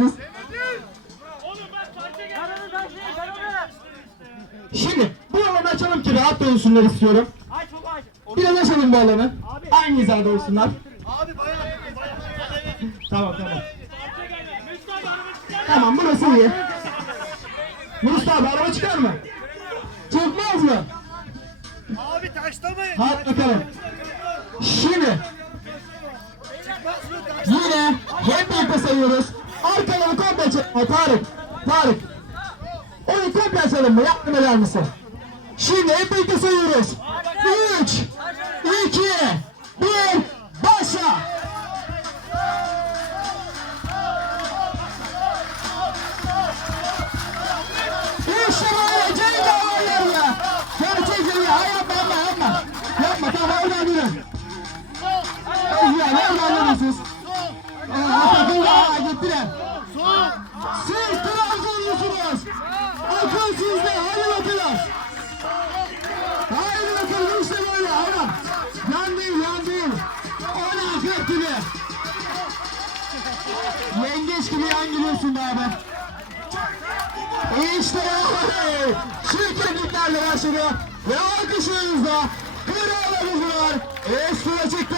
yapacaksınız. Şimdi bu alanı açalım ki rahat dönsünler istiyorum. Biraz açalım bu alanı. Aynı hizada olsunlar. Tamam tamam. Tamam burası iyi. Mustafa araba çıkar mı? Çıkmaz mı? Abi taşlamayın. Hadi bakalım. Şimdi. Yine hep birlikte sayıyoruz. Arkaları komple çek. Ha, Tarık. Tarık. Onu komple açalım mı? Yardım eder misin? Şimdi hep birlikte sayıyoruz. 3 2 1 Başla. İşte böyle Cenk havalarına. Gerçekten ya. Ay yapma yapma yapma. Yapma tamam oradan yürü. Ya nereden anladınız? Gittiler. Siz Trabzonlusunuz. Akıl sizde. Hadi bakalım. Haydi bakalım işte böyle. Aynen. Yan değil yan değil. Ona afiyet gibi. Yengeç gibi yan gidiyorsun be abi. İşte! Şirketliklerle başladı ve alkışlarınızla Kırağımız var. Üstüne çıktı.